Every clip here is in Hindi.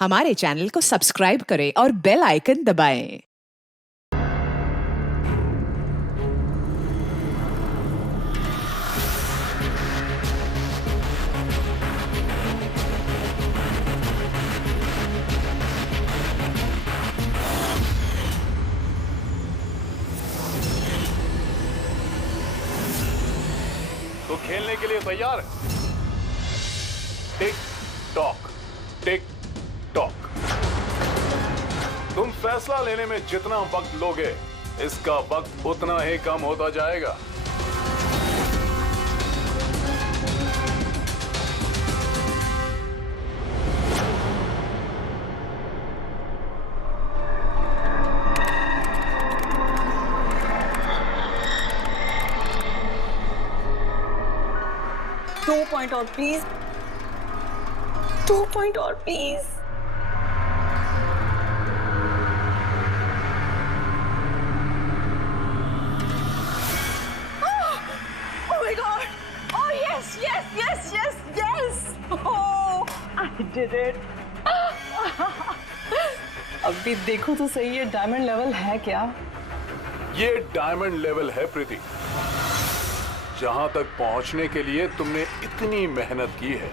हमारे चैनल को सब्सक्राइब करें और बेल आइकन दबाएं। तो खेलने के लिए तैयार? Tick tock, tick tock. तुम फैसला लेने में जितना वक्त लोगे, इसका वक्त उतना ही कम होता जाएगा। दो पॉइंट और प्लीज, 2 पॉइंट और please. Oh my God! Oh yes, yes, yes, yes, yes! Oh, I did it! अभी देखो तो सही, ये डायमंड लेवल है क्या? ये डायमंड लेवल है प्रीति, जहां तक पहुंचने के लिए तुमने इतनी मेहनत की है।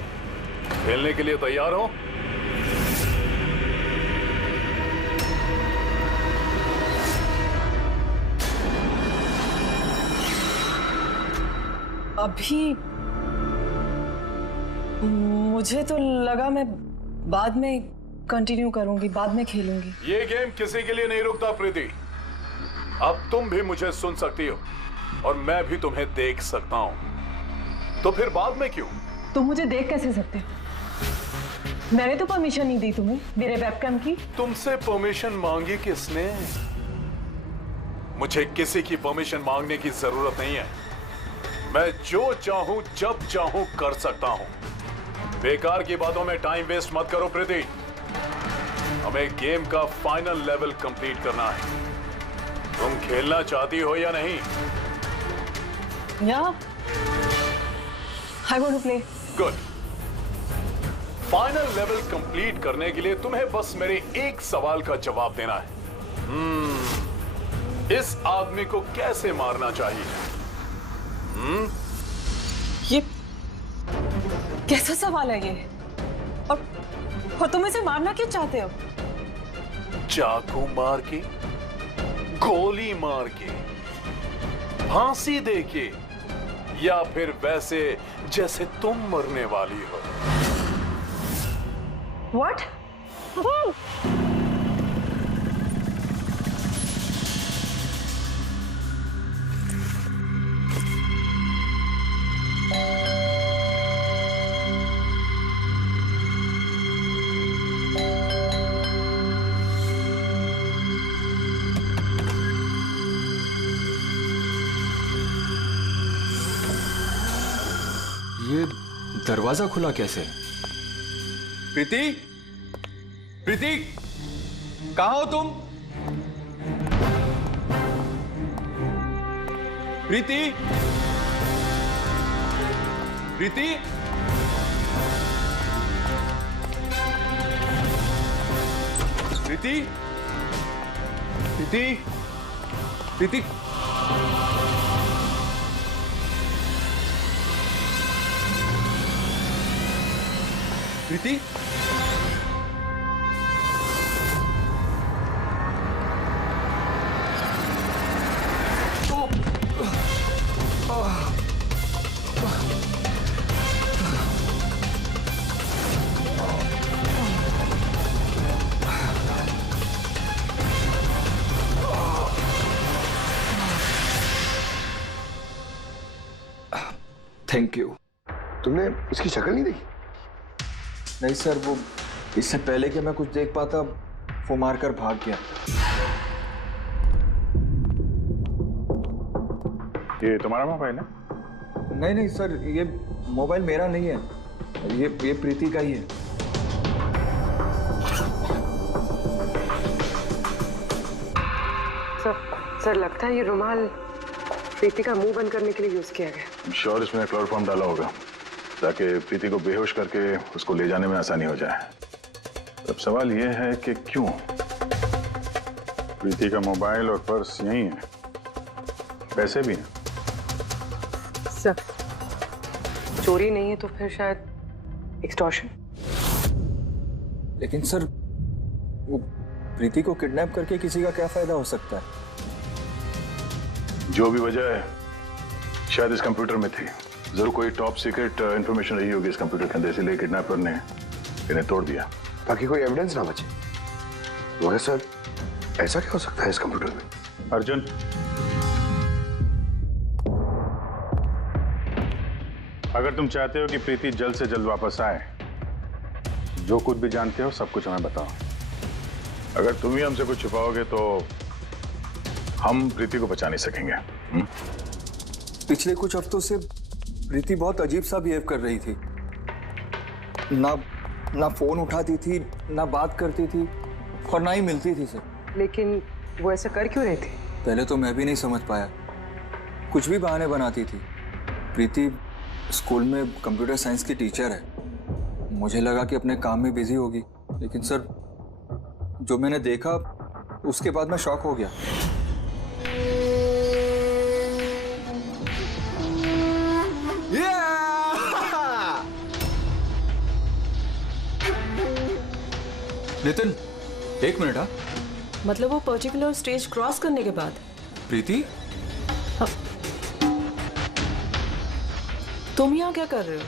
खेलने के लिए तैयार हो? अभी मुझे तो लगा मैं बाद में कंटिन्यू करूंगी, बाद में खेलूंगी। ये गेम किसी के लिए नहीं रुकता प्रीति। अब तुम भी मुझे सुन सकती हो और मैं भी तुम्हें देख सकता हूं, तो फिर बाद में क्यों? तुम मुझे देख कैसे सकते हो? मैंने तो परमिशन नहीं दी तुम्हें मेरे वेबकैम की। तुमसे परमिशन मांगी किसने? मुझे किसी की परमिशन मांगने की जरूरत नहीं है। मैं जो चाहूं जब चाहूं कर सकता हूं। बेकार की बातों में टाइम वेस्ट मत करो प्रीति। हमें गेम का फाइनल लेवल कंप्लीट करना है। तुम खेलना चाहती हो या नहीं? Yeah, I want to play. Good. Final level complete करने के लिए तुम्हें बस मेरे एक सवाल का जवाब देना है। इस आदमी को कैसे मारना चाहिए? ये कैसा सवाल है ये? और तुम इसे मारना क्यों चाहते हो? चाकू मार के, गोली मार के, फांसी दे के, या फिर वैसे जैसे तुम मरने वाली हो? What? ये दरवाजा खुला कैसे? प्रीति, प्रीति, कहाँ हो तुम? प्रीति, प्रीति, प्रीति, प्रीति, प्रीति। प्रीति, थैंक यू। तुमने उसकी शक्ल नहीं देखी? नहीं सर, वो इससे पहले कि मैं कुछ देख पाता वो मारकर भाग गया। ये तुम्हारा मोबाइल है? नहीं नहीं सर, ये मोबाइल मेरा नहीं है, ये प्रीति का ही है। सर लगता है ये रुमाल प्रीति का मुंह बंद करने के लिए यूज किया गया। श्योर इसमें क्लोरोफॉर्म डाला होगा ताकि प्रीति को बेहोश करके उसको ले जाने में आसानी हो जाए। अब सवाल यह है कि क्यों? प्रीति का मोबाइल और पर्स यही है, पैसे भी हैं। सर, चोरी नहीं है तो फिर शायद एक्सटॉर्शन। लेकिन सर, वो प्रीति को किडनैप करके किसी का क्या फायदा हो सकता है? जो भी वजह है, शायद इस कंप्यूटर में थी। जरूर कोई टॉप सीक्रेट इंफॉर्मेशन रही होगी इस कंप्यूटर के अंदर, इसलिए किडनैपर ने इन्हें तोड़ दिया ताकि कोई एविडेंस ना बचे। मगर सर, ऐसा क्या हो सकता है इस कंप्यूटर में? अर्जुन, अगर तुम चाहते हो कि प्रीति जल्द से जल्द वापस आए, जो कुछ भी जानते हो सब कुछ हमें बताओ। अगर तुम ही हमसे कुछ छुपाओगे तो हम प्रीति को बचा नहीं सकेंगे। पिछले कुछ हफ्तों से प्रीति बहुत अजीब सा बिहेव कर रही थी। ना फोन उठाती थी, ना बात करती थी और ना ही मिलती थी सर। लेकिन वो ऐसा कर क्यों रहे थे? पहले तो मैं भी नहीं समझ पाया, कुछ भी बहाने बनाती थी। प्रीति स्कूल में कंप्यूटर साइंस की टीचर है, मुझे लगा कि अपने काम में बिजी होगी, लेकिन सर जो मैंने देखा उसके बाद मैं शॉक हो गया। नितिन, एक मिनट। हाँ, मतलब वो पर्टिकुलर स्टेज क्रॉस करने के बाद? प्रीति, तुम यहाँ क्या कर रहे हो?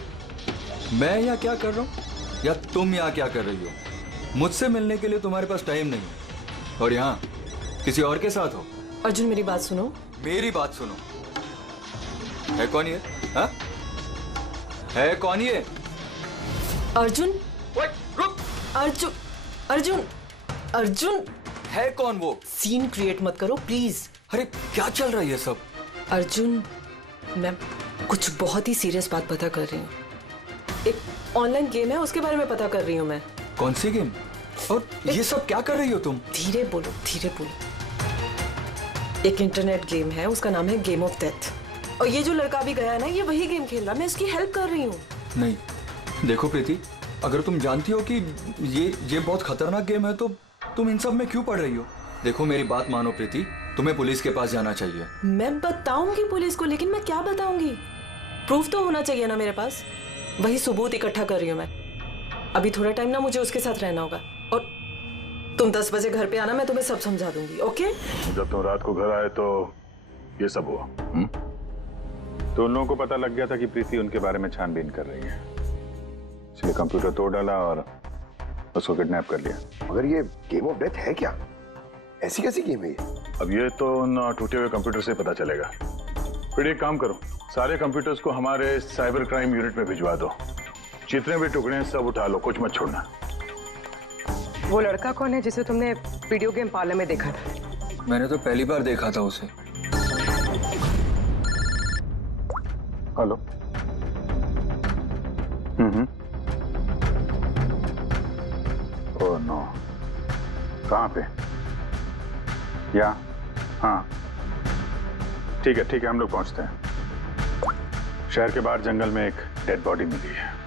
मैं यहाँ क्या कर रहा हूँ या तुम यहाँ क्या कर रही हो? मुझसे मिलने के लिए तुम्हारे पास टाइम नहीं है और यहाँ किसी और के साथ हो। अर्जुन, मेरी बात सुनो। मेरी बात सुनो। है कौन ये? हाँ? है कौन ये? अर्जुन, रुक। अर्जुन, अर्जुन, अर्जुन, है कौन वो? सीन क्रिएट मत करो प्लीज। अरे क्या चल रहा है ये सब? अर्जुन, मैं कुछ बहुत ही सीरियस बात पता कर रही हूँ। एक ऑनलाइन गेम है, उसके बारे में पता कर रही हूँ मैं। कौन सी गेम? और ये सब क्या कर रही हो तुम? धीरे बोलो, धीरे बोलो। एक इंटरनेट गेम है, उसका नाम है गेम ऑफ डेथ। और ये जो लड़का भी गया है ना, ये वही गेम खेल रहा है। मैं इसकी हेल्प कर रही हूँ। नहीं, देखो प्रीति, अगर तुम जानती हो कि ये बहुत खतरनाक गेम है तो तुम इन सब में क्यों पड़ रही हो? देखो मेरी बात मानो प्रीति, तुम्हें पुलिस के पास जाना चाहिए। मैं बताऊंगी पुलिस को, लेकिन मैं क्या बताऊंगी? प्रूफ तो होना चाहिए ना मेरे पास। वही सबूत इकट्ठा कर रही हूँ मैं। अभी थोड़ा टाइम ना मुझे उसके साथ रहना होगा और तुम 10 बजे घर पे आना, मैं तुम्हें सब समझा दूंगी। ओके? जब तुम रात को घर आए तो ये सब हुआ। तो उन लोगों को पता लग गया था कि प्रीति उनके बारे में छानबीन कर रही है, इसलिए कंप्यूटर तोड़ डाला और उसको किडनैप कर लिया। मगर ये गेम ऑफ डेथ है क्या? ऐसी कैसी गेम है ये? अब ये तो उन टूटे हुए कंप्यूटर से पता चलेगा। फिर एक काम करो, सारे कंप्यूटर्स को हमारे साइबर क्राइम यूनिट में भिजवा दो। जितने भी टुकड़े हैं सब उठा लो, कुछ मत छोड़ना। वो लड़का कौन है जिसे तुमने वीडियो गेम पार्लर में देखा था? मैंने तो पहली बार देखा था उसे। हेलो। ओह नो, कहाँ पे? या हाँ, ठीक है हम लोग पहुंचते हैं। शहर के बाहर जंगल में एक डेड बॉडी मिली है।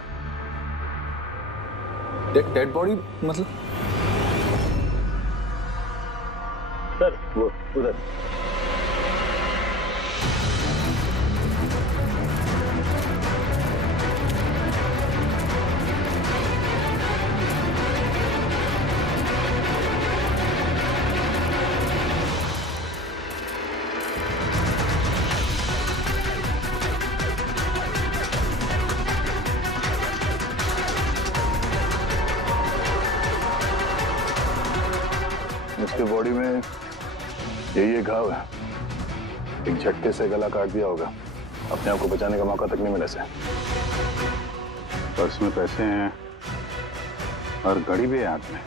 डेड बॉडी मतलब? सर वो उधर। उसके बॉडी में यही घाव है, एक झटके से गला काट दिया होगा। अपने आप को बचाने का मौका तक नहीं मिला से। पर्स में पैसे हैं और घड़ी भी है हाथ में।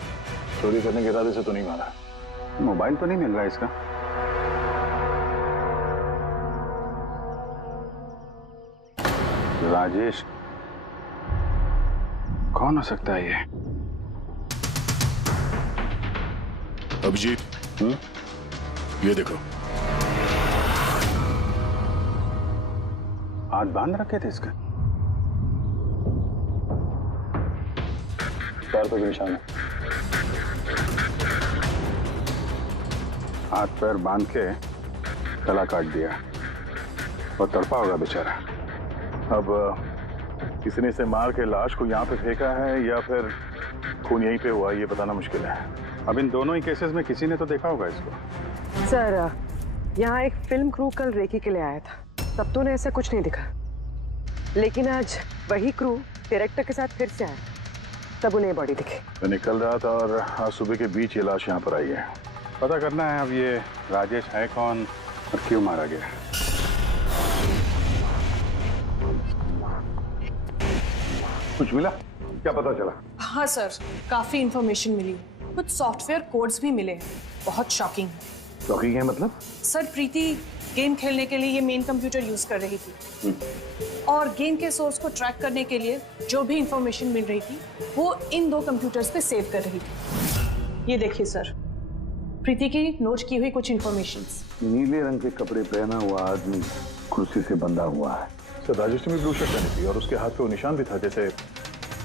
चोरी करने के इरादे से तो नहीं मारा। मोबाइल तो नहीं मिल रहा है इसका। राजेश कौन हो सकता है ये? अभिजीत, ये देखो। हाथ बांध रखे थे इसका। पैर पे भी निशान है। हाथ पैर बांध के गला काट दिया और तड़पा होगा बेचारा। अब किसी ने इसे मार के लाश को यहाँ पे फेंका है या फिर खून यहीं पे हुआ, ये बताना मुश्किल है। अब इन दोनों ही केसेस में किसी ने तो देखा होगा इसको। सर, यहाँ एक फिल्म क्रू कल रेकी के लिए आया था, तब तो उन्हें ऐसा कुछ नहीं दिखा। लेकिन आज वही क्रू डायरेक्टर के साथ फिर से आया, तब उन्हें बॉडी दिखी। मैं निकल रहा था और आज सुबह के बीच ये लाश यहाँ पर आई है। पता करना है अब ये राजेश है कौन और क्यों मारा गया। कुछ मिला? क्या पता चला? हाँ सर, काफी इंफॉर्मेशन मिली, कुछ सॉफ्टवेयर कोड्स भी मिले हैं। बहुत शॉकिंग है। शॉकिंग है मतलब? सर, प्रीति गेम खेलने के लिए ये मेन कंप्यूटर यूज कर रही थी और गेम के सोर्स को ट्रैक करने के लिए जो भी इंफॉर्मेशन मिल रही थी वो इन 2 कंप्यूटर्स पे सेव कर रही थी। ये देखिए सर, प्रीति की नोट की हुई कुछ इंफॉर्मेशंस। नीले रंग के कपड़े पहना हुआ आदमी कुर्सी से बंधा हुआ है। सर, राजेश ने भी ब्लू शर्ट पहनी थी और उसके हाथ पे वो निशान भी था, जैसे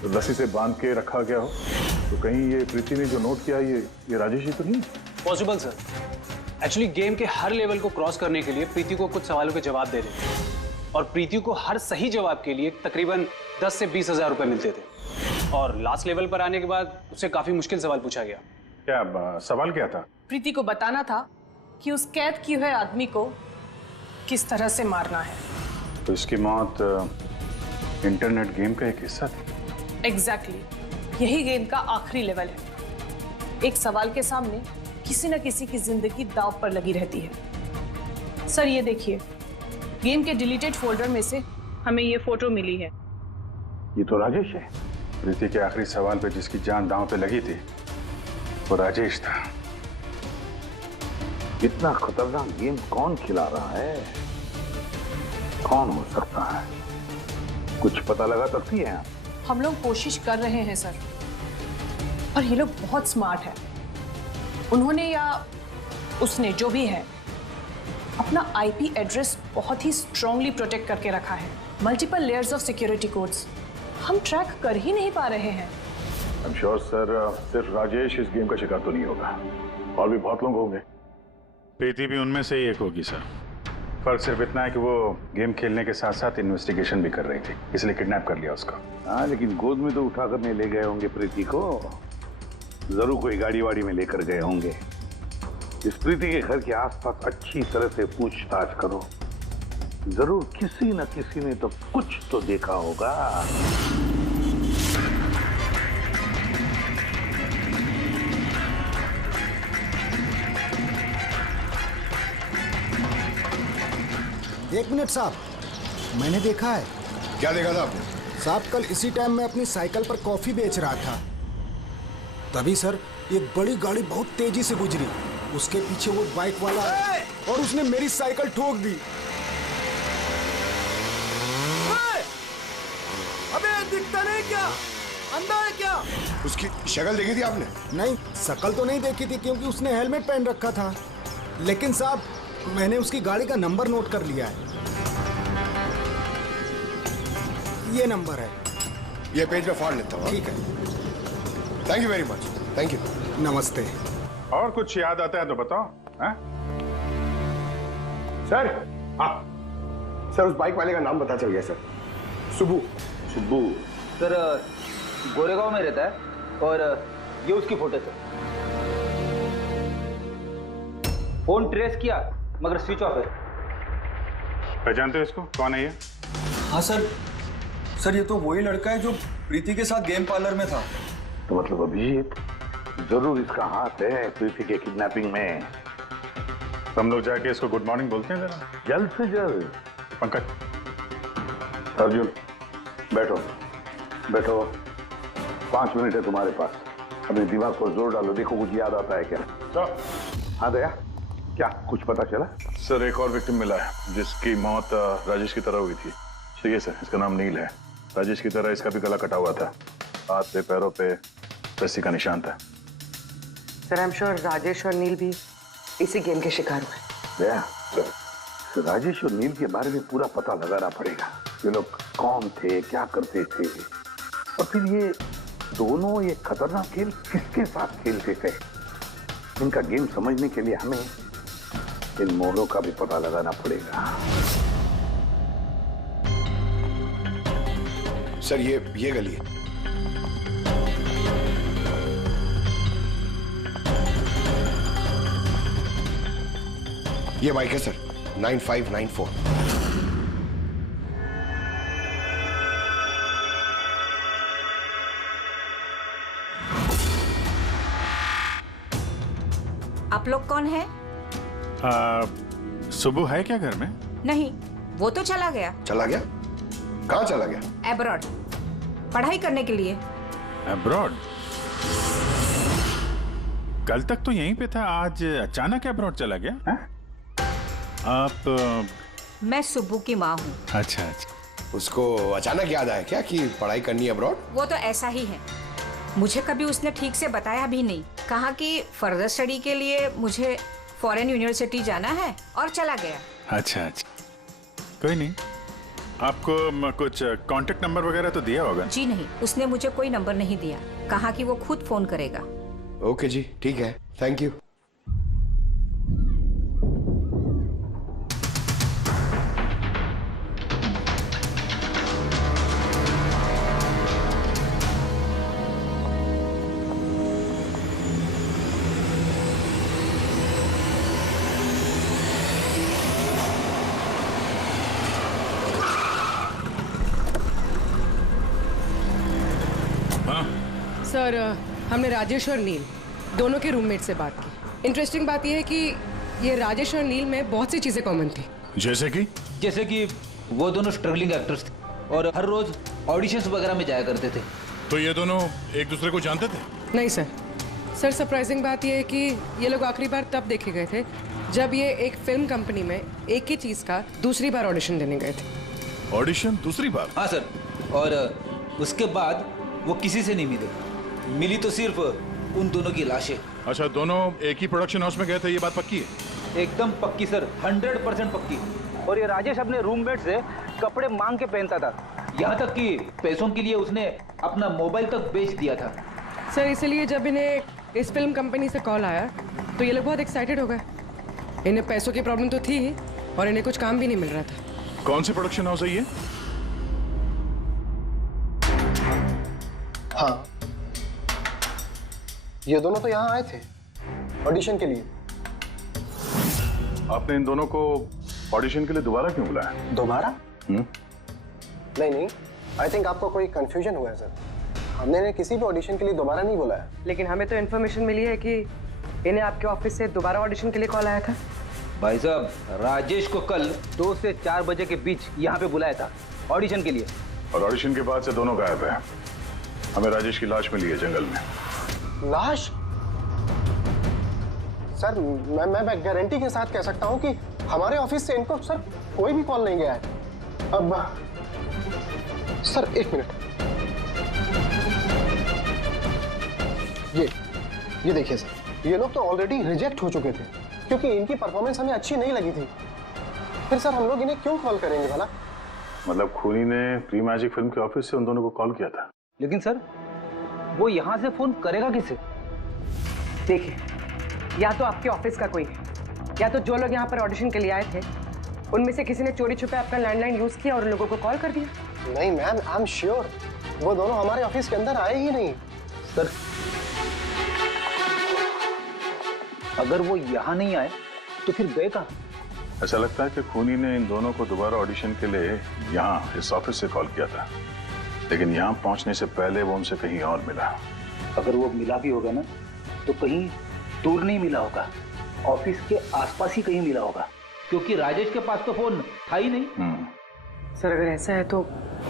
रस्सी से बांध के रखा गया हो। तो कहीं ये प्रीति ने जो नोट किया ये राजेश ही तो नहीं? Possible sir. एक्चुअली गेम के हर लेवल को क्रॉस करने के लिए प्रीति को कुछ सवालों के जवाब दे रहे थे और प्रीति को हर सही जवाब के लिए तकरीबन 10 से 20 हज़ार रुपए मिलते थे। और लास्ट लेवल पर आने के बाद उससे काफी मुश्किल सवाल पूछा गया। क्या सवाल क्या था? प्रीति को बताना था कि उस कैद किए हुए आदमी को किस तरह से मारना है। तो इसकी मौत इंटरनेट गेम का एक हिस्सा थी? एग्जैक्टली, यही गेम का आखिरी लेवल है। एक सवाल के सामने किसी न किसी की जिंदगी दांव पर लगी रहती है। सर, ये देखिए, गेम के डिलीटेड फोल्डर में से हमें ये फोटो मिली है। ये तो राजेश है। प्रीति के आखिरी सवाल पे जिसकी जान दांव पे लगी थी वो राजेश था। इतना खतरनाक गेम कौन खिला रहा है? कौन हो सकता है? कुछ पता लगा सकती है आप? हम लोग कोशिश कर रहे हैं सर, और ये लोग बहुत स्मार्ट है। उन्होंने या उसने, जो भी है, अपना आईपी एड्रेस बहुत ही स्ट्रांगली प्रोटेक्ट करके रखा है। Multiple layers of security codes हम ट्रैक कर ही नहीं पा रहे हैं। I'm sure, सर, सिर्फ राजेश इस गेम का शिकार तो नहीं होगा, और भी बहुत लोग होंगे। प्रीति भी उनमें से ही एक होगी सर। फर्क सिर्फ इतना है कि वो गेम खेलने के साथ साथ इन्वेस्टिगेशन भी कर रही थी, इसलिए किडनैप कर लिया उसका। हाँ, लेकिन गोद में तो उठा कर नहीं ले गए होंगे प्रीति को। जरूर कोई गाड़ी वाड़ी में लेकर गए होंगे। इस प्रीति के घर के आसपास अच्छी तरह से पूछताछ करो। जरूर किसी न किसी ने तो कुछ तो देखा होगा। एक मिनट साहब, मैंने देखा है। क्या देखा था आपने? साहब, कल इसी टाइम मैं अपनी साइकिल पर कॉफी बेच रहा था, तभी सर एक बड़ी गाड़ी बहुत तेजी से गुजरी। उसके पीछे वो बाइक वाला और उसने मेरी साइकिल ठोक दी। अबे दिखता नहीं क्या? अंधा है क्या? उसकी शक्ल देखी थी आपने? नहीं, शक्ल तो नहीं देखी थी क्योंकि उसने हेलमेट पहन रखा था। लेकिन साहब, मैंने उसकी गाड़ी का नंबर नोट कर लिया है। ये नंबर है। ये पेज में फाड़ लेता हूँ। ठीक है, thank you very much. Thank you. नमस्ते। और कुछ याद आता है तो बताओ। हाँ? सर, सर उस बाइक वाले का नाम पता चल गया सर। सुब्बू। सुब्बू सर, गोरेगांव में रहता है और ये उसकी फोटो है। फोन ट्रेस किया मगर स्विच ऑफ है। पहचानते हो इसको? कौन है ये? हाँ सर, ये तो वही लड़का है जो प्रीति के साथ गेम पार्लर में था। तो मतलब अभिजीत, जरूर इसका हाथ है प्रीति के किडनैपिंग में। हम लोग जाके इसको गुड मॉर्निंग बोलते हैं जरा, जल्द से जल्द। पंकज। अर्जुन, बैठो बैठो। 5 मिनट है तुम्हारे पास। अपने दिमाग पर जोर डालो, देखो कुछ याद आता है क्या। तो हाँ दया, क्या कुछ पता चला? सर, एक और विक्टिम मिला है जिसकी मौत राजेश की तरह हुई थी। ठीक है सर, इसका नाम नील है। राजेश की तरह इसका भी गला कटा हुआ था, हाथ पे पैरों पे रस्सी का निशान था। Sir, I am sure Rajesh और नील भी इसी गेम के शिकार हुए। दया, सर, राजेश और नील के बारे में पूरा पता लगाना पड़ेगा। ये लोग कौन थे, क्या करते थे, और फिर ये दोनों ये खतरनाक खेल किसके साथ खेलते थे। इनका गेम समझने के लिए हमें इन मोड़ों का भी पता लगाना पड़ेगा। सर ये गली है। ये बाइक है सर, 9594। आप लोग कौन है? सुबह है क्या घर में? नहीं, वो तो चला गया। चला गया? कहाँ चला गया? एब्रॉड, पढ़ाई करने के लिए। एब्रॉड? कल तक तो यहीं पे था, आज अचानक एब्रॉड चला गया? है? आप मैं सुब्बू की माँ हूँ। अच्छा अच्छा। उसको अचानक याद आया क्या कि पढ़ाई करनी है अब्रॉड? वो तो ऐसा ही है, मुझे कभी उसने ठीक से बताया भी नहीं। कहा कि फर्दर स्टडी के लिए मुझे फॉरेन यूनिवर्सिटी जाना है और चला गया। अच्छा अच्छा, कोई नहीं। आपको कुछ कांटेक्ट नंबर वगैरह तो दिया होगा? जी नहीं, उसने मुझे कोई नंबर नहीं दिया। कहा कि वो खुद फोन करेगा। ओके जी, ठीक है, थैंक यू। सर, हमने राजेश और नील दोनों के रूममेट से बात की। इंटरेस्टिंग बात यह है कि ये राजेश और नील में बहुत सी चीजें कॉमन थी। जैसे कि वो दोनों स्ट्रगलिंग एक्टर्स थे और हर रोज ऑडिशंस वगैरह में जाया करते थे। तो ये दोनों एक दूसरे को जानते थे? नहीं सर। सर, सरप्राइजिंग बात यह है कि ये लोग आखिरी बार तब देखे गए थे जब ये एक फिल्म कंपनी में एक ही चीज का दूसरी बार ऑडिशन देने गए थे। ऑडिशन दूसरी बार? हाँ सर, और उसके बाद वो किसी से नहीं मिली तो सिर्फ उन दोनों की लाशें। अच्छा, दोनों एक ही प्रोडक्शन हाउस में गए थे, ये बात पक्की है? एकदम पक्की सर, 100% पक्की। और ये राजेश अपने रूममेट से कपड़े मांग के पहनता था, यहाँ तक कि पैसों के लिए उसने अपना मोबाइल तक बेच दिया था। सर, इसलिए जब इन्हें इस फिल्म कंपनी से कॉल आया तो ये लोग बहुत एक्साइटेड हो गए। इन्हें पैसों की प्रॉब्लम तो थी ही और इन्हें कुछ काम भी नहीं मिल रहा था। कौन सी प्रोडक्शन हाउस है ये? हाँ, ये दोनों तो यहाँ आए थे ऑडिशन के लिए। आपने इन दोनों को ऑडिशन के लिए दोबारा क्यों बुलाया? दोबारा? नहीं, आई थिंक आपको कोई कंफ्यूजन हुआ है सर। हमने इन्हें किसी भी ऑडिशन के लिए दोबारा नहीं बुलाया। लेकिन हमें तो इन्फॉर्मेशन मिली है कि इन्हें आपके ऑफिस से दोबारा ऑडिशन के लिए कॉल आया था। भाई साहब, राजेश को कल 2 से 4 बजे के बीच यहाँ पे बुलाया था ऑडिशन के लिए। और ऑडिशन के बाद से दोनों गायब है। हमें राजेश की लाश मिली है जंगल में। लाश? सर, मैं गारंटी के साथ कह सकता हूं कि हमारे ऑफिस से इनको सर कोई भी कॉल नहीं गया है। अब सर, 1 मिनट, ये देखिए सर, ये लोग तो ऑलरेडी रिजेक्ट हो चुके थे क्योंकि इनकी परफॉर्मेंस हमें अच्छी नहीं लगी थी। फिर सर हम लोग इन्हें क्यों कॉल करेंगे भला? मतलब खूनी ने प्री मैजिक फिल्म के ऑफिस से उन दोनों को कॉल किया था। लेकिन सर, वो यहाँ से फोन करेगा किसे? देखिए, या तो आपके ऑफिस का कोई है, या तो जो लोग यहाँ पर ऑडिशन के लिए आए थे उनमें से किसी ने चोरी छुपे अपना लैंडलाइन यूज किया और लोगों को कॉल कर दिया। नहीं मैम, आई एम श्योर वो दोनों हमारे ऑफिस के अंदर आए ही नहीं। सर, अगर वो यहाँ नहीं आए तो फिर गए कहाँ? ऐसा लगता है कि खूनी ने इन दोनों को दोबारा ऑडिशन के लिए यहाँ इस ऑफिस से कॉल किया था, लेकिन यहाँ पहुंचने से पहले वो उनसे कहीं और मिला। अगर वो मिला भी होगा ना तो कहीं दूर नहीं मिला होगा, ऑफिस के आसपास ही कहीं मिला होगा, क्योंकि राजेश के पास तो फोन था ही नहीं। सर, अगर ऐसा है तो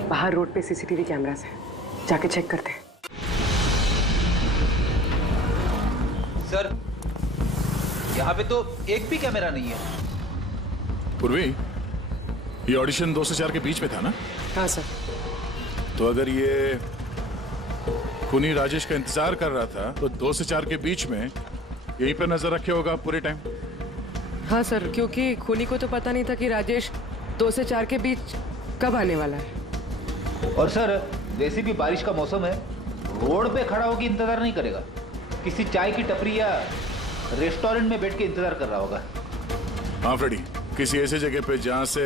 बाहर रोड पे सीसीटीवी कैमरास है, जाके चेक करते हैं। सर, यहाँ पे तो एक भी कैमरा नहीं है। पूर्वी, ये ऑडिशन 2 से 4 के बीच में था ना? हाँ सर। तो अगर ये खूनी राजेश का इंतजार कर रहा था तो 2 से 4 के बीच में यहीं पर नजर रखे होगा पूरे टाइम। हाँ सर, क्योंकि खूनी को तो पता नहीं था कि राजेश 2 से 4 के बीच कब आने वाला है। और सर, वैसे भी बारिश का मौसम है, रोड पे खड़ा होकर इंतजार नहीं करेगा, किसी चाय की टपरी या रेस्टोरेंट में बैठ के इंतजार कर रहा होगा। हाँ फ्रेडी, किसी ऐसी जगह पे जहां से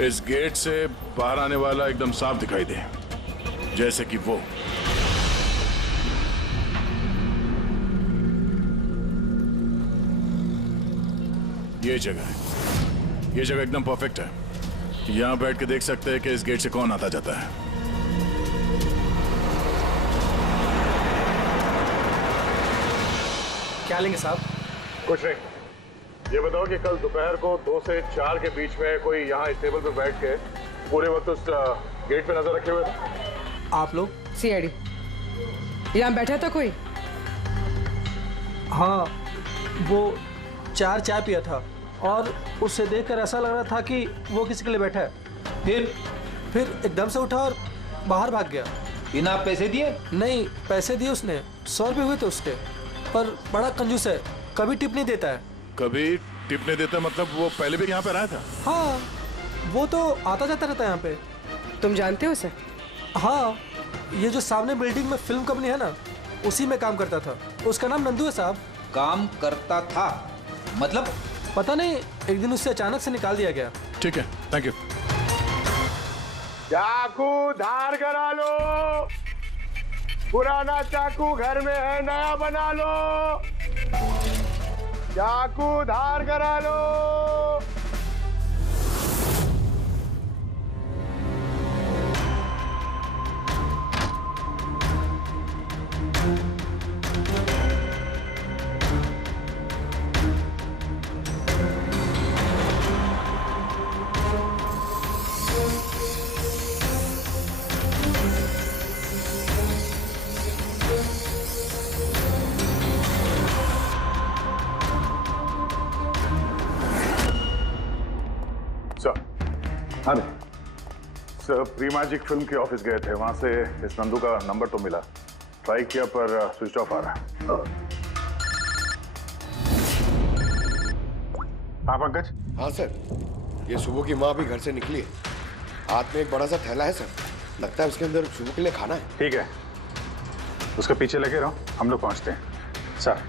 इस गेट से बाहर आने वाला एकदम साफ दिखाई दे, जैसे कि वो। ये जगह है, ये जगह एकदम परफेक्ट है। यहां बैठ के देख सकते हैं कि इस गेट से कौन आता जाता है। क्या लेंगे साहब? कुछ नहीं, ये बताओ कि कल दोपहर को 2 से 4 के बीच में कोई यहाँ इस टेबल पे बैठ के पूरे वक्त उस गेट पे नजर रखे हुए थे? आप लोग? सीआईडी यहाँ बैठा था कोई? हाँ, वो 4 चाय पिया था और उससे देखकर ऐसा लग रहा था कि वो किसी के लिए बैठा है। फिर एकदम से उठा और बाहर भाग गया। बिना पैसे दिए? नहीं, पैसे दिए उसने, 100 रुपये हुए थे उसके, पर बड़ा कंजूस है, कभी टिप नहीं देता है। कभी टिप नहीं देता मतलब वो पहले भी यहाँ पे रहा था? हाँ, वो तो आता जाता रहता है यहाँ पे। तुम जानते हो उसे? हाँ, ये जो सामने बिल्डिंग में फिल्म कंपनी है ना, उसी में काम करता था। उसका नाम नंदू है साहब। काम करता था मतलब? पता नहीं, एक दिन उससे अचानक से निकाल दिया गया। ठीक है, थैंक यू। चाकू धार करा लो, पुराना चाकू घर में है, नया बना लो। चाकू धार करा लो। अरे सर, प्री मैजिक फिल्म के ऑफिस गए थे, वहां से इस नंदू का नंबर तो मिला, ट्राई किया पर स्विच ऑफ आ रहा है। हाँ पंकज? हाँ सर, ये सुबह की माँ भी घर से निकली है, हाथ में एक बड़ा सा थैला है सर, लगता है उसके अंदर सुबह के लिए खाना है। ठीक है, उसके पीछे लगे रहो, हम लोग पहुंचते हैं। सर,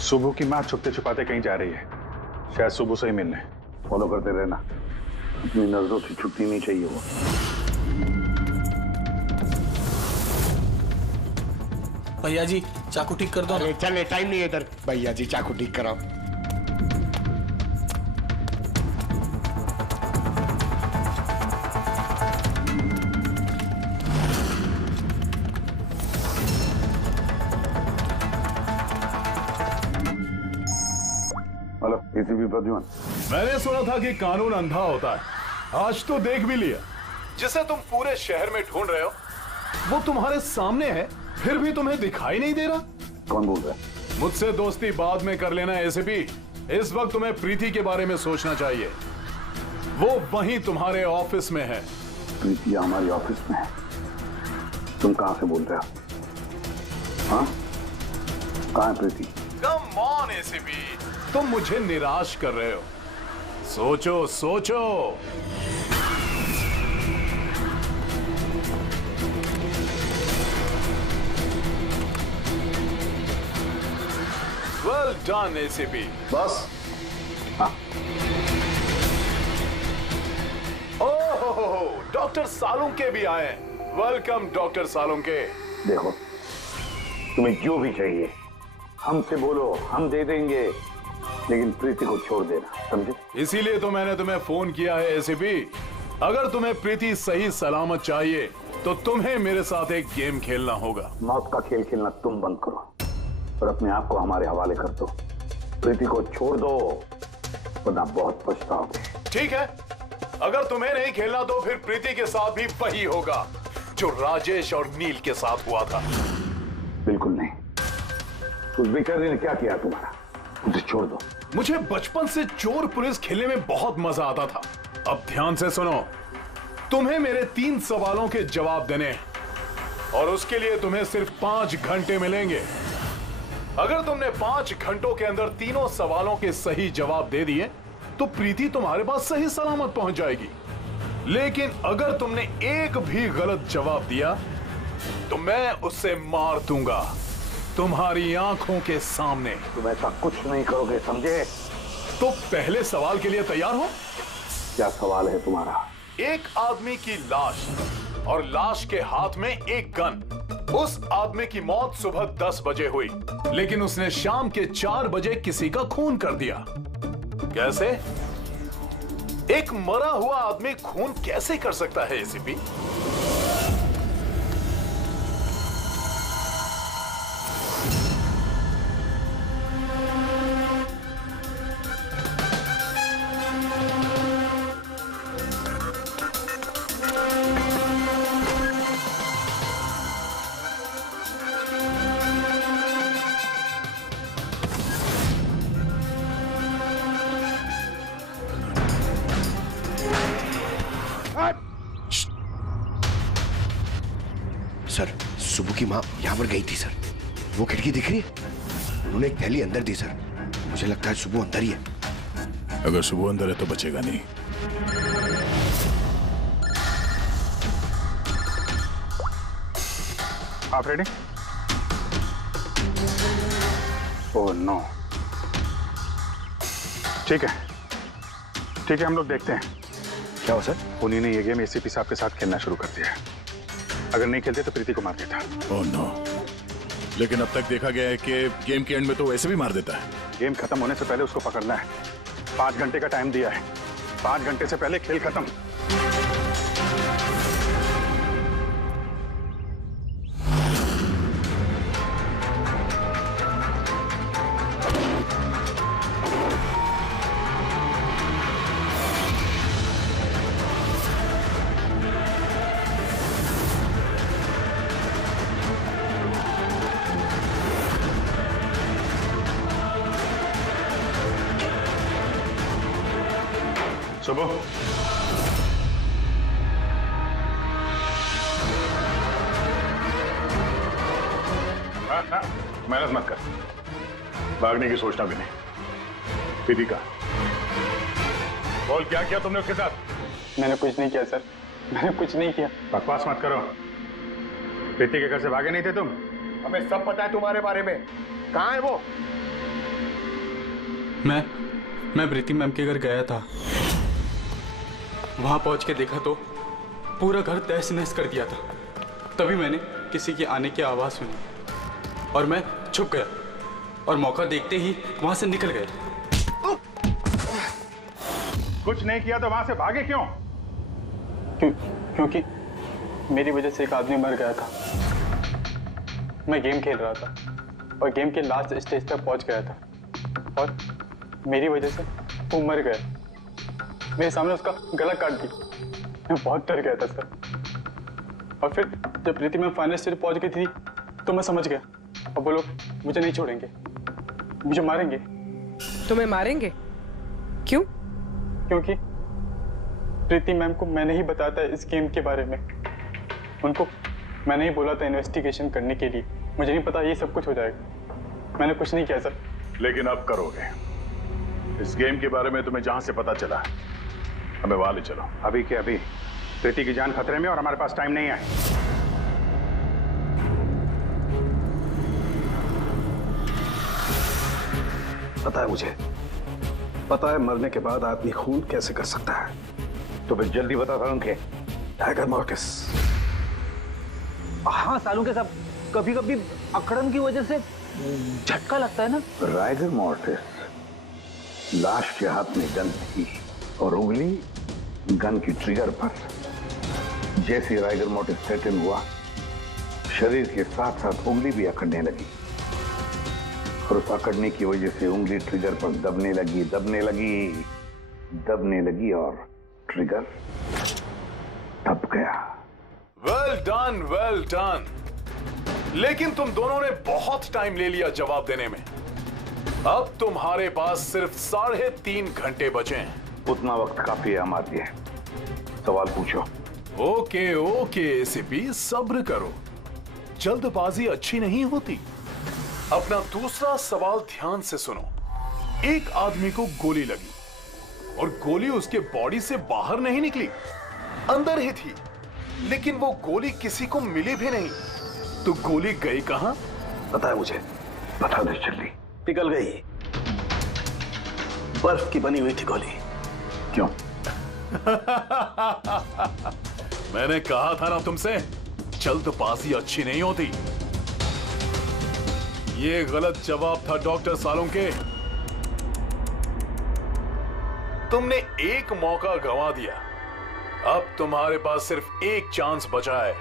सुबह की माँ छुपते छुपाते कहीं जा रही है, शायद सुबह से ही मिलने। फॉलो करते रहना, अपनी नजरों से छुट्टी नहीं चाहिए वो। भैया जी चाकू ठीक कर दो। अरे चल, टाइम नहीं है इधर। भैया जी चाकू ठीक कराओ। Hello, ACP Pradyuman. मैंने सुना था कि कानून अंधा होता है, आज तो देख भी लिया। जिसे तुम पूरे शहर में ढूंढ रहे हो वो तुम्हारे सामने है, फिर भी तुम्हें दिखाई नहीं दे रहा। कौन बोल रहा है? मुझसे दोस्ती बाद में कर लेना एसीपी, इस वक्त तुम्हें प्रीति के बारे में सोचना चाहिए। वो वहीं तुम्हारे ऑफिस में है। प्रीति हमारी ऑफिस में है? तुम कहां से बोल रहे हो? हाँ, कहां है प्रीति? कम ऑन एसीपी, तुम मुझे निराश कर रहे हो। सोचो सोचो। Well done ACP. बस हाँ। ओहो, डॉक्टर सालुंके भी आए। Welcome doctor Salunke. देखो, तुम्हें जो भी चाहिए हमसे बोलो, हम दे देंगे, लेकिन प्रीति को छोड़ देना, समझे? इसीलिए तो मैंने तुम्हें फोन किया है एसीपी। अगर तुम्हें प्रीति सही सलामत चाहिए तो तुम्हें मेरे साथ एक गेम खेलना होगा। मौत का खेल खेलना तुम बंद करो और अपने आप को हमारे हवाले कर दो। प्रीति को छोड़ दो, वरना बहुत पछताओगे। ठीक है, अगर तुम्हें नहीं खेलना तो फिर प्रीति के साथ भी वही होगा जो राजेश और नील के साथ हुआ था। बिल्कुल नहीं। उस बेचारे ने क्या किया तुम्हारा? उसे छोड़ दो। मुझे बचपन से चोर पुलिस खेलने में बहुत मजा आता था। अब ध्यान से सुनो, तुम्हें मेरे 3 सवालों के जवाब देने हैं और उसके लिए तुम्हें सिर्फ 5 घंटे मिलेंगे। अगर तुमने 5 घंटों के अंदर तीनों सवालों के सही जवाब दे दिए तो प्रीति तुम्हारे पास सही सलामत पहुंच जाएगी। लेकिन अगर तुमने एक भी गलत जवाब दिया तो मैं उसे मार दूंगा तुम्हारी आंखों के सामने। तुम ऐसा कुछ नहीं करोगे, समझे? तो पहले सवाल के लिए तैयार हो? क्या सवाल है तुम्हारा? एक आदमी की लाश और लाश के हाथ में एक गन। उस आदमी की मौत सुबह 10 बजे हुई, लेकिन उसने शाम के 4 बजे किसी का खून कर दिया। कैसे? एक मरा हुआ आदमी खून कैसे कर सकता है एसीपी? सर, सुबह की माँ यहाँ पर गई थी सर। वो खिड़की दिख रही है? उन्होंने एक थैली अंदर दी सर। मुझे लगता है सुबह अंदर ही है। अगर सुबह अंदर है तो बचेगा नहीं। आप रेडी? Oh no. ठीक है, हम लोग देखते हैं। क्या हो सर? उन्हीं ने ये गेम एसीपी साहब के साथ खेलना शुरू कर दिया है। अगर नहीं खेलते तो प्रीति को मार देता। Oh no. लेकिन अब तक देखा गया है कि गेम के एंड में तो वैसे भी मार देता है। गेम खत्म होने से पहले उसको पकड़ना है। 5 घंटे का टाइम दिया है। 5 घंटे से पहले खेल खत्म। सुबह मेहनत मत कर। भागने की सोचना भी नहीं। प्रीति का बोल, क्या किया तुमने उसके साथ? मैंने कुछ नहीं किया सर, मैंने कुछ नहीं किया। बकवास मत करो। प्रीति के घर से भागे नहीं थे तुम? हमें सब पता है तुम्हारे बारे में। कहाँ है वो? मैं प्रीति मैम के घर गया था। वहां पहुंच के देखा तो पूरा घर तहस नहस कर दिया था। तभी मैंने किसी के आने की आवाज सुनी और मैं छुप गया और मौका देखते ही वहां से निकल गया। कुछ नहीं किया तो वहां से भागे क्यों? क्योंकि मेरी वजह से एक आदमी मर गया था। मैं गेम खेल रहा था और गेम के लास्ट स्टेज तक पहुंच गया था और मेरी वजह से वो मर गया। मेरे सामने उसका गला काट दी। मैं बहुत डर गया था सर। और फिर जब प्रीति मैम फाइनल स्टेज पहुंच गई थी तो मैं समझ गया अब वो लोग मुझे नहीं छोड़ेंगे, मुझे मारेंगे। तुम्हें मारेंगे? क्यों? क्योंकि प्रीति मैम को मैंने ही बताया था इस गेम के बारे में। उनको मैंने ही बोला था इन्वेस्टिगेशन करने के लिए। मुझे नहीं पता ये सब कुछ हो जाएगा। मैंने कुछ नहीं किया सर। लेकिन अब करोगे। इस गेम के बारे में तुम्हें जहां से पता चला हमें वहां ले चलो। अभी के अभी। प्रीति की जान खतरे में और हमारे पास टाइम नहीं है। पता है मुझे, पता है मरने के बाद आदमी खून कैसे कर सकता है। तो फिर जल्दी बता था उनके। Tiger mortis. हाँ सालू के सब कभी कभी अकड़न की वजह से झटका लगता है ना। टाइगर मॉर्टिस लाश के हाथ में गन थी और उंगली गन की ट्रिगर पर। जैसे टाइगर मॉर्टिस सेटन हुआ, शरीर के साथ साथ उंगली भी अकड़ने लगी और उस अकड़ने की वजह से उंगली ट्रिगर पर दबने लगी और ट्रिगर दब गया। Well done. लेकिन तुम दोनों ने बहुत टाइम ले लिया जवाब देने में। अब तुम्हारे पास सिर्फ 3.5 घंटे बचे हैं। उतना वक्त काफी है हमारे लिए। सवाल पूछो। ओके एसीपी, सब्र करो। जल्दबाजी अच्छी नहीं होती। अपना दूसरा सवाल ध्यान से सुनो। एक आदमी को गोली लगी और गोली उसके बॉडी से बाहर नहीं निकली, अंदर ही थी। लेकिन वो गोली किसी को मिली भी नहीं। तो गोली गई कहां? पता है मुझे। बता दे जल्दी। पिघल गई। बर्फ की बनी हुई थी गोली। क्यों? मैंने कहा था ना तुमसे, जल्दबाजी अच्छी नहीं होती। ये गलत जवाब था डॉक्टर सालुंके। तुमने एक मौका गंवा दिया। अब तुम्हारे पास सिर्फ एक चांस बचा है।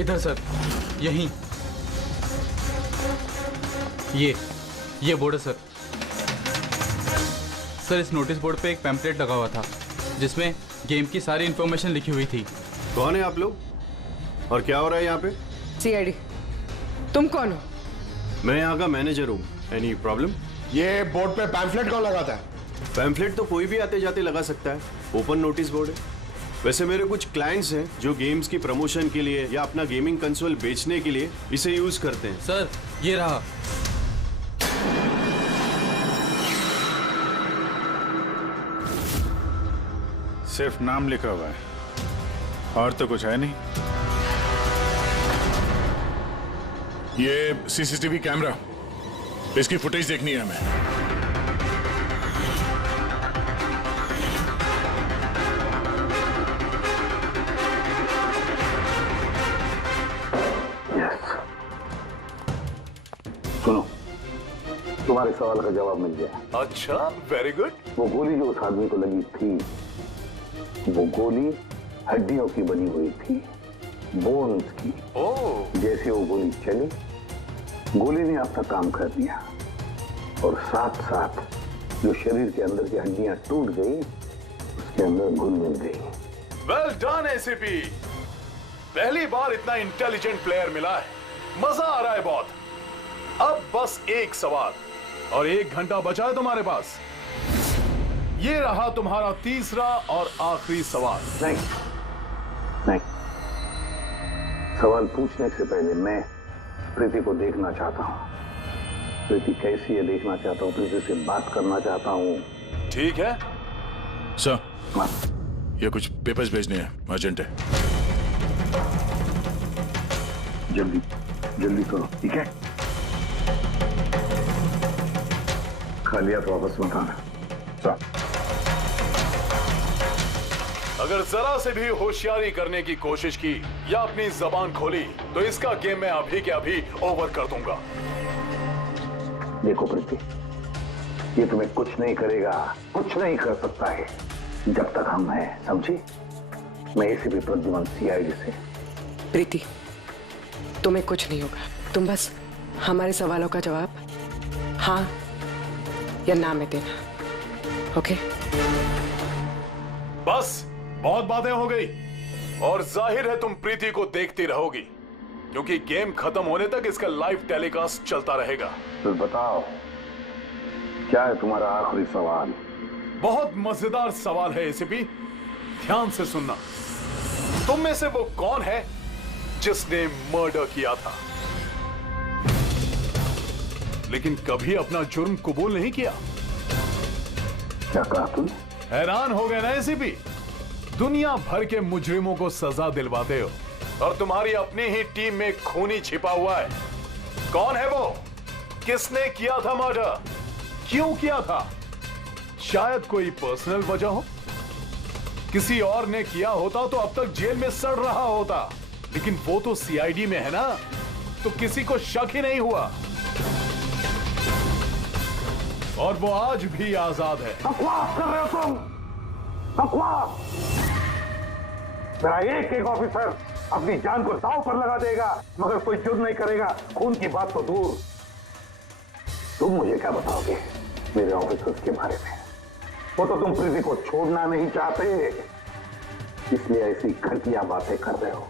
इधर सर, यहीं। ये बोर्ड है सर। सर, इस नोटिस बोर्ड पे एक पैम्पलेट लगा हुआ था जिसमें गेम की सारी इंफॉर्मेशन लिखी हुई थी। कौन है आप लोग और क्या हो रहा है यहाँ पे? सीआईडी। तुम कौन हो? मैं यहाँ का मैनेजर हूँ। Any problem? ये बोर्ड पे पैम्फलेट कौन लगाता है? पैम्फलेट तो कोई भी आते जाते लगा सकता है। ओपन नोटिस बोर्ड है। वैसे मेरे कुछ क्लाइंट्स हैं जो गेम्स की प्रमोशन के लिए या अपना गेमिंग कंसोल बेचने के लिए इसे यूज करते हैं। सर, ये रहा। सिर्फ नाम लिखा हुआ है और तो कुछ है नहीं। ये सीसीटीवी कैमरा, इसकी फुटेज देखनी है हमें। सुनो, तुम्हारे सवाल का जवाब मिल गया। अच्छा, वेरी गुड। वो गोली जो उस आदमी को लगी थी, वो गोली हड्डियों की बनी हुई थी, बोन्स की। जैसे वो गोली चली, गोली ने अपना काम कर दिया और साथ साथ जो शरीर के अंदर की हड्डियां टूट गई, उसके अंदर घुल मिल गई। वेल डन एसीपी, पहली बार इतना इंटेलिजेंट प्लेयर मिला है। मजा आ रहा है बहुत। अब बस एक सवाल और 1 घंटा बचा है तुम्हारे पास। ये रहा तुम्हारा तीसरा और आखिरी सवाल। नहीं, सवाल पूछने से पहले मैं प्रीति को देखना चाहता हूँ। प्रीति कैसी है देखना चाहता हूँ, प्रीति से बात करना चाहता हूँ। ठीक है सर, ये कुछ पेपर्स भेजने हैं, अर्जेंट है। जल्दी जल्दी करो, ठीक है? खाली आप वापस मत आना। अगर जरा से भी होशियारी करने की कोशिश की या अपनी जबान खोली तो इसका गेम मैं अभी के अभी ओवर कर दूंगा। देखो प्रीति, ये तुम्हें कुछ नहीं करेगा, कुछ नहीं कर सकता है जब तक हम हैं, समझी? मैं एसीपी प्रद्युमन, सीआईडी से। प्रीति, तुम्हें कुछ नहीं होगा। तुम बस हमारे सवालों का जवाब हाँ या ना में देना, ओके? बस बहुत बातें हो गई और जाहिर है तुम प्रीति को देखती रहोगी क्योंकि गेम खत्म होने तक इसका लाइव टेलीकास्ट चलता रहेगा। तो बताओ, क्या है तुम्हारा आखिरी सवाल? बहुत मजेदार सवाल है एसीपी, ध्यान से सुनना। तुम में से वो कौन है जिसने मर्डर किया था लेकिन कभी अपना जुर्म कबूल नहीं किया? क्या कहा तुमने? हैरान हो गए ना एसीपी? दुनिया भर के मुजरिमों को सजा दिलवाते हो और तुम्हारी अपनी ही टीम में खूनी छिपा हुआ है। कौन है वो? किसने किया था मर्डर? क्यों किया था? शायद कोई पर्सनल वजह हो। किसी और ने किया होता तो अब तक जेल में सड़ रहा होता, लेकिन वो तो सीआईडी में है ना, तो किसी को शक ही नहीं हुआ और वो आज भी आजाद है। बकवास कर रहे हो तुम, बकवास। मेरा एक ऑफिसर अपनी जान को दांव पर लगा देगा मगर कोई जुर्म नहीं करेगा। खून की बात तो दूर, तुम मुझे क्या बताओगे मेरे ऑफिसर्स के बारे में? वो तो तुम प्रीति को छोड़ना नहीं चाहते, इसलिए ऐसी घटिया बातें कर रहे हो।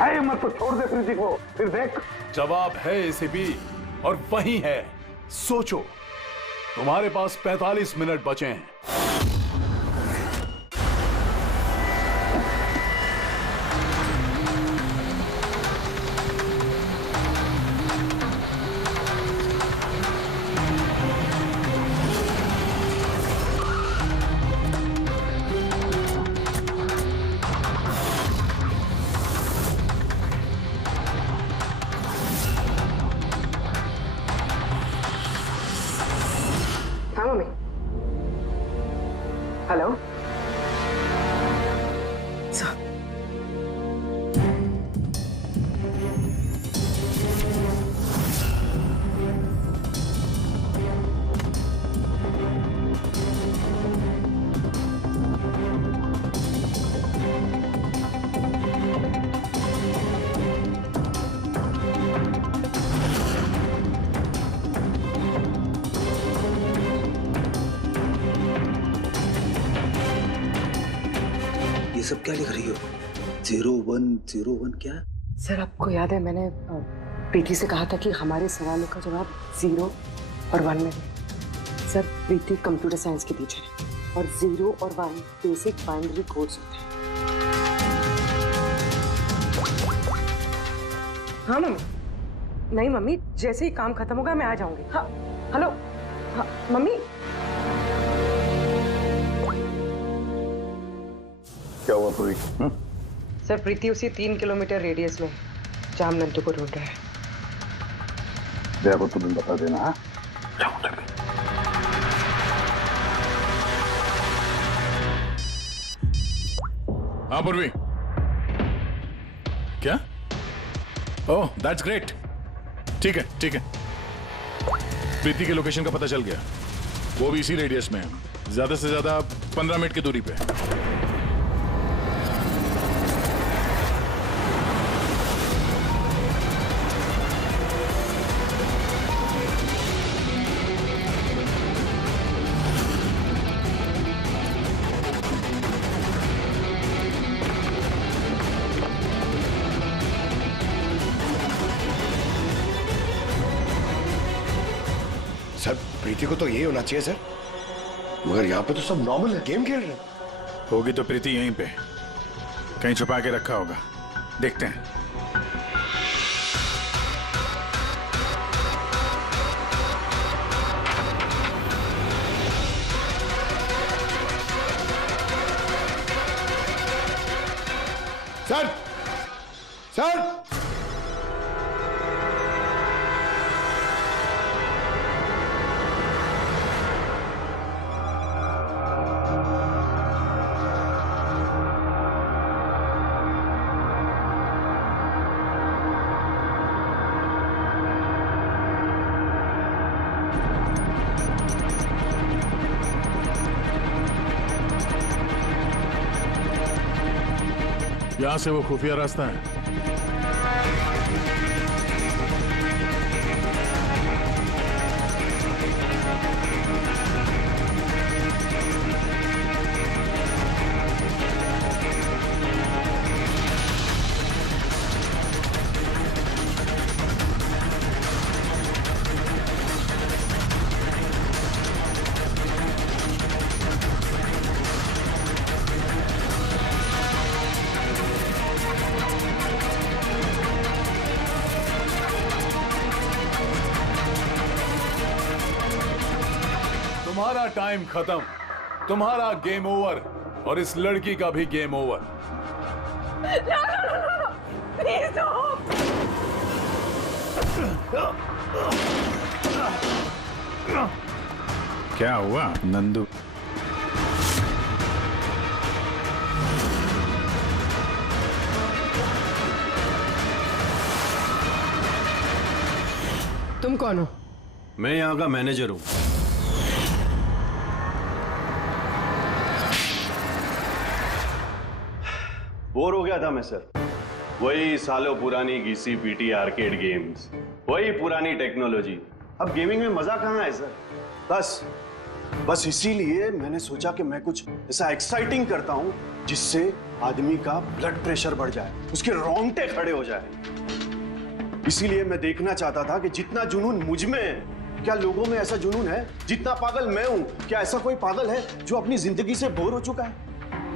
है मत तो छोड़ दे प्रीति को, फिर देख। जवाब है एसीपी और वही है। सोचो, तुम्हारे पास 45 मिनट बचे हैं। हेलो सब क्या लिख रही हो? 0101 क्या? सर आपको याद है मैंने प्रीति से कहा था कि हमारे सवालों का जवाब 0 और 1 में दे। सर प्रीति कंप्यूटर साइंस की टीचर है और 0 और 1 बेसिक बाइनरी कोड्स होते हैं। हाँ मम्मी। नहीं मम्मी, जैसे ही काम खत्म होगा मैं आ जाऊंगी। हाँ हेलो। हाँ मम्मी। क्या हुआ प्रीति? सर प्रीति उसी 3 किलोमीटर रेडियस में जाम नंदू को ढूंढ रहा है। देखो तुम्हें बता देना। हाँ जाओ जल्दी। हाँ पूर्वी। क्या? Oh that's great. ठीक है ठीक है। प्रीति के लोकेशन का पता चल गया, वो भी इसी रेडियस में है, ज्यादा से ज्यादा 15 मिनट की दूरी पे। सर प्रीति को तो यही होना चाहिए सर, मगर यहाँ पे तो सब नॉर्मल है, गेम खेल रहे हैं। होगी तो प्रीति यहीं पे कहीं छुपा के रखा होगा, देखते हैं। सर सर यहां से वो खुफिया रास्ता है। तुम्हारा टाइम खत्म, तुम्हारा गेम ओवर और इस लड़की का भी गेम ओवर। प्लीज क्या हुआ नंदू? तुम कौन हो? मैं यहाँ का मैनेजर हूँ। बोर हो गया था मैं सर, वही सालों पुरानी घिसी पीटी आर्केड गेम्स, वही पुरानी टेक्नोलॉजी। अब गेमिंग में मजा कहाँ है सर? बस इसीलिए मैंने सोचा कि मैं कुछ ऐसा एक्साइटिंग करता हूँ जिससे आदमी का ब्लड प्रेशर बढ़ जाए, उसके रोंगटे खड़े हो जाए। इसीलिए मैं देखना चाहता था कि जितना जुनून मुझ में है, क्या लोगों में ऐसा जुनून है? जितना पागल मैं हूं, क्या ऐसा कोई पागल है जो अपनी जिंदगी से बोर हो चुका है?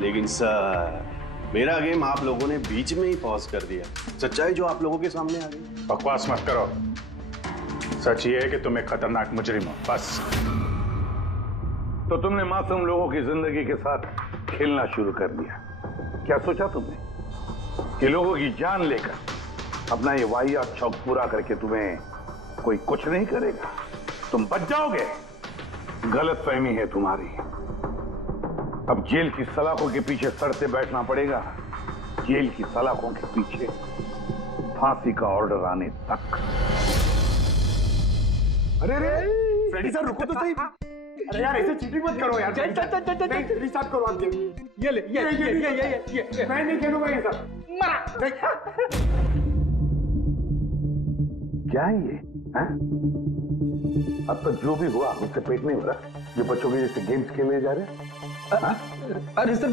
लेकिन सर मेरा गेम आप लोगों ने बीच में ही पॉज कर दिया। सच्चाई जो आप लोगों के सामने आ गई। बकवास मत करो, सच ये है कि तुम एक खतरनाक मुजरिम हो, बस। तो तुमने मासूम लोगों की जिंदगी के साथ खेलना शुरू कर दिया। क्या सोचा तुमने कि लोगों की जान लेकर अपना ये वाहियात शौक पूरा करके तुम्हें कोई कुछ नहीं करेगा, तुम बच जाओगे? गलत फहमी है तुम्हारी। अब जेल की सलाखों के पीछे सड़ते बैठना पड़ेगा, जेल की सलाखों के पीछे फांसी का ऑर्डर आने तक। अरे अरे फ्रेडी सर रुको तो सही। अरे यार ऐसे चीटिंग मत करो यार। चल रिस्टार्ट करो आप गेम। ये ले ये मैं नहीं खेलूंगा ये सब। मरा क्या है ये? अब तक जो भी हुआ उससे पेट नहीं भरा, जो बच्चों के जैसे गेम्स खेले जा रहे हैं। अरे सर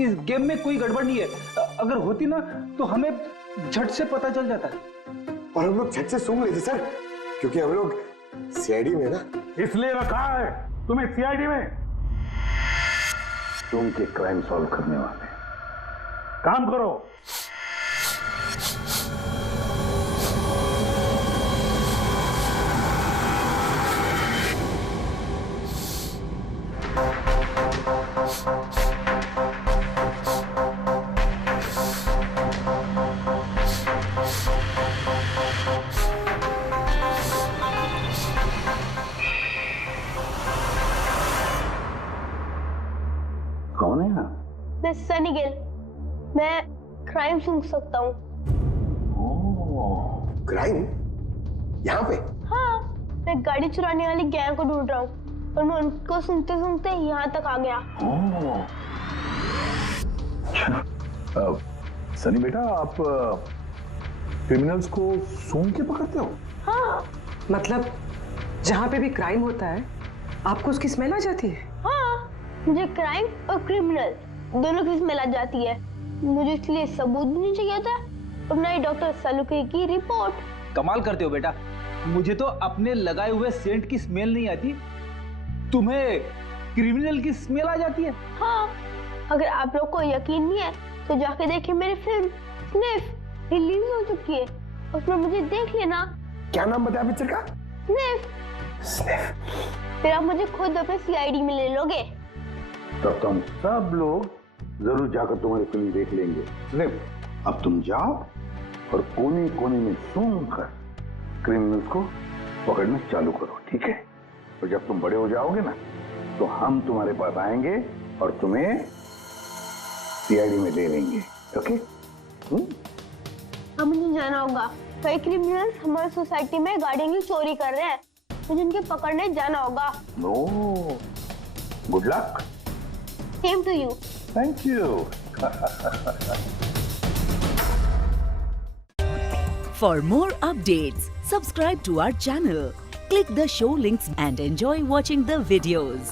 इस गेम में कोई गड़बड़ नहीं है, अगर होती ना तो हमें झट से पता चल जाता है। और हम लोग झट से सूंघ लेते सर, क्योंकि हम लोग सीआईडी में ना। इसलिए रखा है तुम्हें सीआईडी में, तुम के क्राइम सॉल्व करने वाले। काम करो। कौन है आप? मैं सनी गिल, मैं क्राइम सूंघ सकता हूँ। क्राइम? यहाँ पे? हाँ, मैं गाड़ी चुराने वाली गैंग को ढूंढ रहा हूँ और मैं उनको सुनते सुनते यहाँ तक आ गया। सनी बेटा, आप क्रिमिनल्स को सूंघ के पकड़ते हो? हाँ। मतलब जहाँ पे भी क्राइम होता है आपको उसकी स्मेल आ जाती है? हाँ, मुझे क्राइम और क्रिमिनल दोनों की स्मेल आ जाती है। मुझे इसलिए सबूत भी नहीं चाहिए था और ना ही डॉक्टर सलूके की रिपोर्ट। कमाल करते हो बेटा, मुझे तो अपने लगाए हुए सेंट की स्मेल नहीं आती, तुम्हें क्रिमिनल की स्मेल आ जाती है। हाँ, अगर आप लोग को यकीन नहीं है तो जाके देखिए मेरी फिल्म स्निफ, रिलीज हो चुकी है, उसमें मुझे देख लेना। क्या नाम बताया पिक्चर का? स्निफ। फिर आप मुझे खुद अपने सीआईडी में ले लोगे। तब तुम सब लोग जरूर जाकर तुम्हारी फिल्म देख लेंगे। सिर्फ अब तुम जाओ और कोने कोने में सूंघ कर क्रिमिनल्स को पकड़ना चालू करो, ठीक है? और जब तुम बड़े हो जाओगे ना तो हम तुम्हारे पास आएंगे और तुम्हें सीआईडी में ले लेंगे, ओके? अब मुझे जाना होगा, कई क्रिमिनल्स हमारी सोसाइटी में गाड़ियों की चोरी कर रहे हैं, मुझे इनके पकड़ने जाना होगा। No, good luck. Same to you. Thank you. For more updates, subscribe to our channel, click the show links and enjoy watching the videos.